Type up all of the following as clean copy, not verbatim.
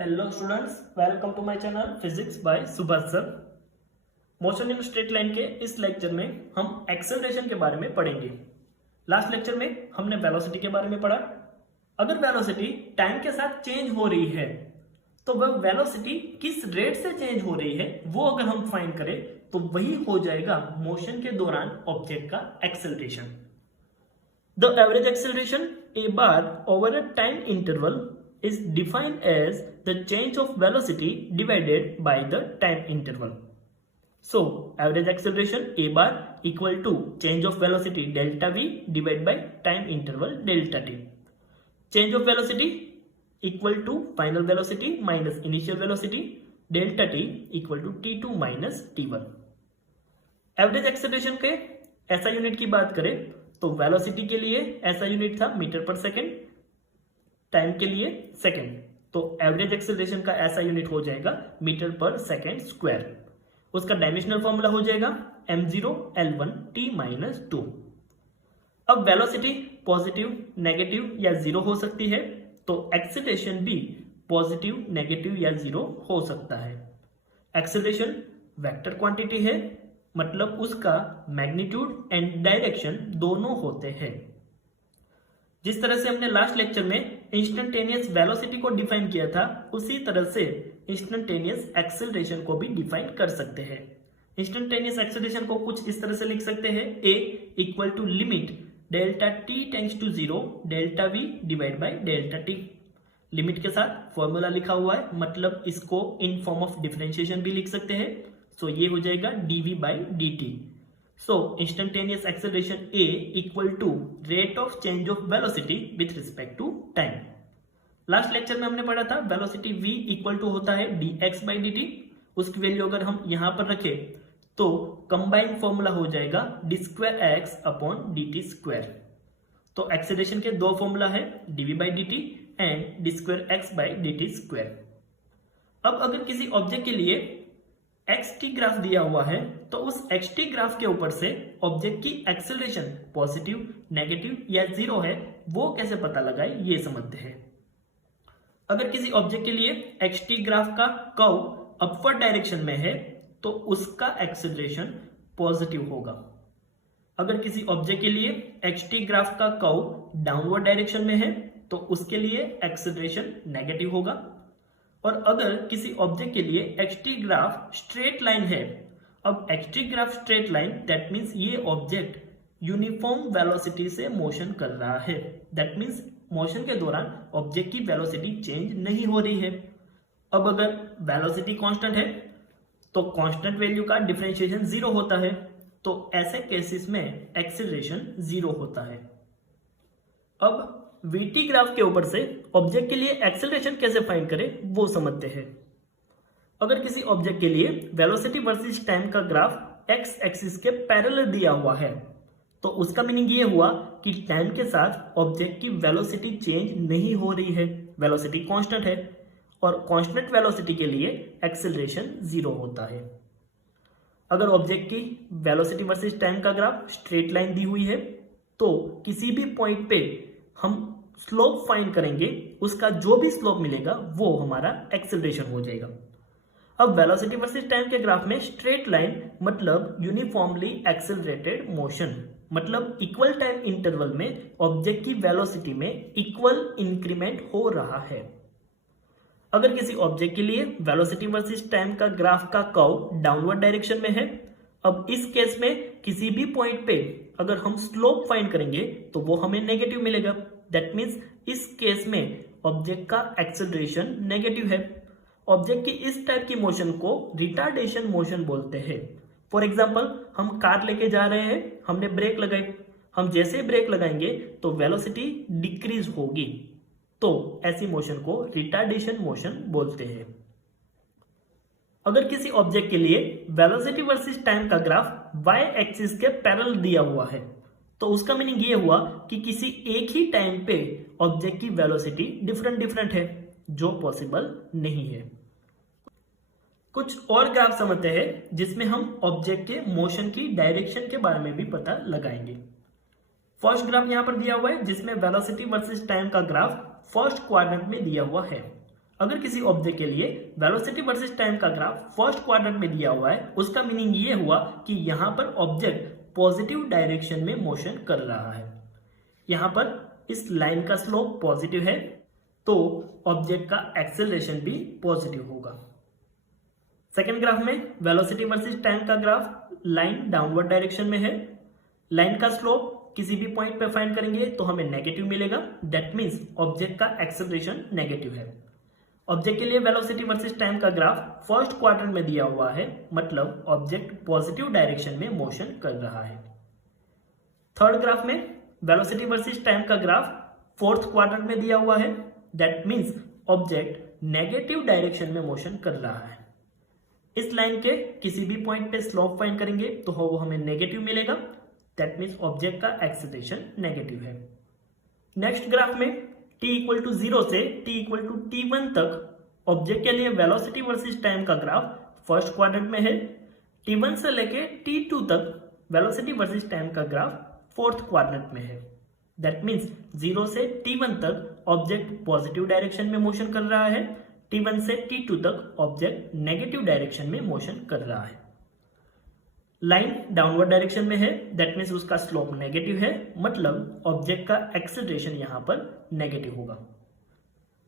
Hello students, welcome to my channel physics by Subhash sir. Motion in straight line के इस lecture में हम acceleration के बारे में पढ़ेंगे। लास्ट लेक्चर में हमने वेलोसिटी के बारे में पढ़ा। अगर वेलोसिटी टाइम के साथ चेंज हो रही है तो वह वेलोसिटी किस रेट से चेंज हो रही है वो अगर हम फाइंड करें तो वही हो जाएगा मोशन के दौरान ऑब्जेक्ट का acceleration. The average acceleration A bar over a time interval is defined as the change of velocity divided by the time interval. So, average acceleration a bar equal to change of velocity delta v divided by time interval delta t. Change of velocity equal to final velocity minus initial velocity delta t equal to t2 minus t1. Average acceleration के ऐसा unit की बात करें तो velocity के लिए ऐसा unit था मीटर पर सेकेंड, टाइम के लिए सेकेंड, तो एवरेज एक्सेलरेशन का ऐसा यूनिट हो जाएगा मीटर पर सेकेंड स्क्वायर। उसका डायमेंशनल फॉर्मूला हो जाएगा m0 l1 t माइनस 2। अब वेलोसिटी पॉजिटिव, नेगेटिव या जीरो हो सकती है, तो एक्सेलरेशन भी पॉजिटिव, नेगेटिव या जीरो हो सकता है। एक्सेलरेशन वेक्टर क्वांटिटी है, मतलब उसका मैग्नीट्यूड एंड डायरेक्शन दोनों होते हैं। जिस तरह से हमने लास्ट लेक्चर में इंस्टेंटेनियस वेलोसिटी को डिफाइन किया था, उसी तरह से इंस्टेंटेनियस एक्सेलरेशन को भी डिफाइन कर सकते हैं। इंस्टेंटेनियस एक्सेलरेशन को कुछ इस तरह से लिख सकते हैं, a equal to limit delta t tends to 0 delta v divide by delta t। Limit के साथ फॉर्मूला लिखा हुआ है, मतलब इसको इन फॉर्म ऑफ डिफरेंशिएशन भी लिख सकते हैं। सो ये हो जाएगा dv by dt। So, instantaneous acceleration A equal to rate of change of velocity with respect to time. Last lecture में हमने पढ़ा था वेलोसिटी v इक्वल टू होता है dx बाई dt। उसकी वैल्यू अगर हम यहां पर रखें तो कंबाइंड फॉर्मूला हो जाएगा d square x upon dt square. तो एक्सेलरेशन के दो फॉर्मूला है dv by dt and d square x by dt square. अब अगर किसी ऑब्जेक्ट के लिए xt ग्राफ दिया हुआ है तो उस xt ग्राफ के ऊपर से ऑब्जेक्ट की एक्सेलरेशन पॉजिटिव, नेगेटिव या जीरो है वो कैसे पता लगाए ये समझते हैं। अगर किसी ऑब्जेक्ट के लिए xt ग्राफ का कर्व अपवर्ड डायरेक्शन में है तो उसका एक्सेलरेशन पॉजिटिव होगा। अगर किसी ऑब्जेक्ट के लिए xt ग्राफ का कर्व डाउनवर्ड डायरेक्शन में है तो उसके लिए एक्सेलरेशन नेगेटिव होगा। और अगर किसी ऑब्जेक्ट के लिए xt ग्राफ स्ट्रेट लाइन है, अब xt graph straight line that means ये ऑब्जेक्ट यूनिफॉर्म वेलोसिटी से मोशन कर रहा है। दैट मीन्स मोशन के दौरान ऑब्जेक्ट की वेलोसिटी चेंज नहीं हो रही है। अब अगर वेलोसिटी कांस्टेंट है तो कांस्टेंट वैल्यू का डिफरेंशिएशन जीरो होता है, तो ऐसे केसेस में एक्सेलरेशन जीरो होता है। अब vt ग्राफ के ऊपर से ऑब्जेक्ट के लिए एक्सेलरेशन कैसे फाइंड करें वो समझते हैं। अगर किसी ऑब्जेक्ट के लिए वेलोसिटी वर्सेस टाइम का ग्राफ x एक्सिस के पैरेलल दिया हुआ है तो उसका मीनिंग ये हुआ कि टाइम के साथ ऑब्जेक्ट की वेलोसिटी चेंज नहीं हो रही है, वेलोसिटी कांस्टेंट है और कांस्टेंट वेलोसिटी के लिए एक्सेलरेशन जीरो होता है। अगर ऑब्जेक्ट की वेलोसिटी वर्सेस टाइम का ग्राफ स्ट्रेट लाइन दी हुई है तो किसी भी पॉइंट पे हम स्लोप फाइंड करेंगे, उसका जो भी स्लोप मिलेगा वो हमारा एक्सेलरेशन हो जाएगा। अब वेलोसिटी वर्सेस टाइम के ग्राफ में स्ट्रेट लाइन मतलब यूनिफॉर्मली एक्सेलरेटेड मोशन, मतलब इक्वल टाइम इंटरवल में ऑब्जेक्ट की वेलोसिटी में इक्वल इंक्रीमेंट हो रहा है। अगर किसी ऑब्जेक्ट के लिए वेलोसिटी वर्सेस टाइम का ग्राफ का कर्व डाउनवर्ड डायरेक्शन में है, अब इस केस में किसी भी पॉइंट पे अगर हम स्लोप फाइंड करेंगे तो वो हमें नेगेटिव मिलेगा। दैट मीन्स इस केस में ऑब्जेक्ट का एक्सेलरेशन नेगेटिव है। ऑब्जेक्ट की इस टाइप की मोशन को रिटार्डेशन मोशन बोलते हैं। फॉर एग्जांपल, हम कार लेके जा रहे हैं, हमने ब्रेक लगाई, हम जैसे ब्रेक लगाएंगे तो वेलोसिटी डिक्रीज होगी, तो ऐसी मोशन को रिटार्डेशन मोशन बोलते हैं। अगर किसी ऑब्जेक्ट के लिए वेलोसिटी वर्सेस टाइम का ग्राफ y एक्सिस के पैरेलल दिया हुआ है तो उसका मीनिंग ये हुआ कि किसी एक ही टाइम पे ऑब्जेक्ट की वेलोसिटी डिफरेंट है, जो पॉसिबल नहीं है। कुछ और ग्राफ समझते हैं जिसमें हम ऑब्जेक्ट के मोशन की डायरेक्शन के बारे में भी पता लगाएंगे। फर्स्ट ग्राफ यहां पर दिया हुआ है जिसमें वेलोसिटी वर्सेस टाइम का ग्राफ फर्स्ट क्वाड्रेंट में दिया हुआ है। अगर किसी ऑब्जेक्ट के लिए वेलोसिटी वर्सेस टाइम का ग्राफ फर्स्ट क्वाड्रेंट में दिया हुआ है, उसका मीनिंग ये हुआ कि यहां पर ऑब्जेक्ट पॉजिटिव डायरेक्शन में मोशन कर रहा है। यहां पर इस लाइन का स्लोप पॉजिटिव है, तो ऑब्जेक्ट का एक्सेलरेशन भी पॉजिटिव होगा। सेकेंड ग्राफ में वेलोसिटी वर्सेस टाइम का ग्राफ लाइन डाउनवर्ड डायरेक्शन में है। लाइन का स्लोप किसी भी पॉइंट पे फाइंड करेंगे तो हमें नेगेटिव मिलेगा। दैट मीन्स ऑब्जेक्ट का एक्सेलरेशन नेगेटिव है। ऑब्जेक्ट के लिए वेलोसिटी वर्सेस टाइम का ग्राफ फर्स्ट क्वाड्रेंट में दिया हुआ है, मतलब ऑब्जेक्ट पॉजिटिव डायरेक्शन में मोशन कर रहा है। थर्ड ग्राफ में वेलोसिटी वर्सेस टाइम का ग्राफ फोर्थ क्वाड्रेंट में दिया हुआ है। That means object negative direction में मोशन कर रहा है। इस लाइन के किसी भी पॉइंट पे स्लोप फाइंड करेंगे तो वो हमें नेगेटिव मिलेगा। दैट मीन्स ऑब्जेक्ट का एक्सेलरेशन नेगेटिव है। नेक्स्ट ग्राफ में t इक्वल टू 0 से t इक्वल टू t1 तक ऑब्जेक्ट के लिए वेलोसिटी वर्सेस टाइम का ग्राफ फर्स्ट क्वाड्रेंट में है। t1 से लेके t2 तक वेलोसिटी वर्सेस टाइम का ग्राफ फोर्थ क्वाड्रेंट में है। दैट मीन्स 0 से t1 तक ऑब्जेक्ट पॉजिटिव डायरेक्शन में मोशन कर रहा है, t1 से t2 तक ऑब्जेक्ट नेगेटिव डायरेक्शन में मोशन कर रहा है। लाइन डाउनवर्ड डायरेक्शन में है, दैट मीन्स उसका स्लोप नेगेटिव है, मतलब ऑब्जेक्ट का एक्सेलरेशन यहां पर नेगेटिव होगा।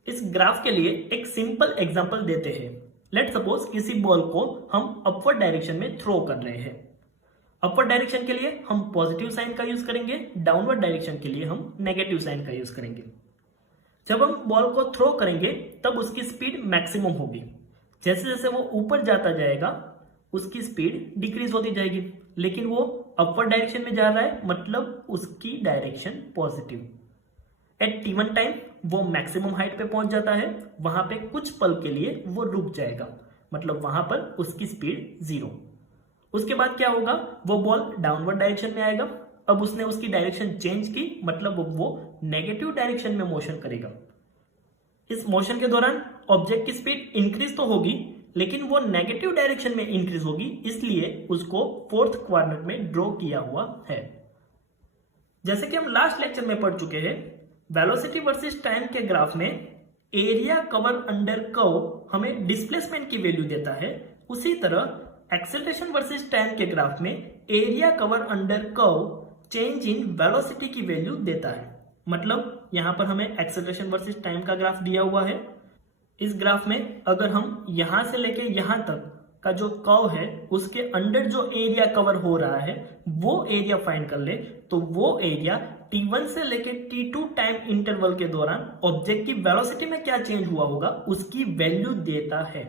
इस ग्राफ के लिए एक सिंपल एग्जांपल देते हैं। लेट सपोज किसी बॉल को हम अपवर्ड डायरेक्शन में थ्रो कर रहे हैं। अपवर्ड डायरेक्शन के लिए हम पॉजिटिव साइन का यूज करेंगे, डाउनवर्ड डायरेक्शन के लिए हम नेगेटिव साइन का यूज करेंगे। जब हम बॉल को थ्रो करेंगे तब उसकी स्पीड मैक्सिमम होगी। जैसे जैसे वो ऊपर जाता जाएगा उसकी स्पीड डिक्रीज होती जाएगी, लेकिन वो अपवर्ड डायरेक्शन में जा रहा है, मतलब उसकी direction positive. At t1 time वो मैक्सिमम हाइट पे पहुंच जाता है, वहां पे कुछ पल के लिए वो रुक जाएगा, मतलब वहां पर उसकी स्पीड 0। उसके बाद क्या होगा, वो बॉल डाउनवर्ड डायरेक्शन में आएगा। अब उसने उसकी डायरेक्शन चेंज की, मतलब वो नेगेटिव डायरेक्शन में मोशन करेगा। इस मोशन के दौरान ऑब्जेक्ट की स्पीड इंक्रीज तो होगी, लेकिन वो नेगेटिव डायरेक्शन में इंक्रीज होगी, इसलिए उसको फोर्थ क्वाड्रेंट में ड्रॉ किया हुआ है। जैसे कि हम लास्ट लेक्चर में पढ़ चुके हैं, वेलोसिटी वर्सेस टाइम के ग्राफ में एरिया कवर अंडर कर्व हमें डिस्प्लेसमेंट की वैल्यू देता है। उसी तरह एक्सेलरेशन वर्सेस टाइम के ग्राफ में area cover under curve change in velocity की वैल्यू देता है। मतलब यहां पर हमें एक्सेलरेशन वर्सेस टाइम का ग्राफ दिया हुआ है। इस ग्राफ में अगर हम यहां से लेके यहां तक का जो कर्व है उसके अंडर जो एरिया कवर हो रहा है वो एरिया फाइंड कर ले, तो वो एरिया t1 से लेके t2 टाइम इंटरवल के दौरान ऑब्जेक्ट की वेलोसिटी में क्या चेंज हुआ होगा उसकी वैल्यू देता है।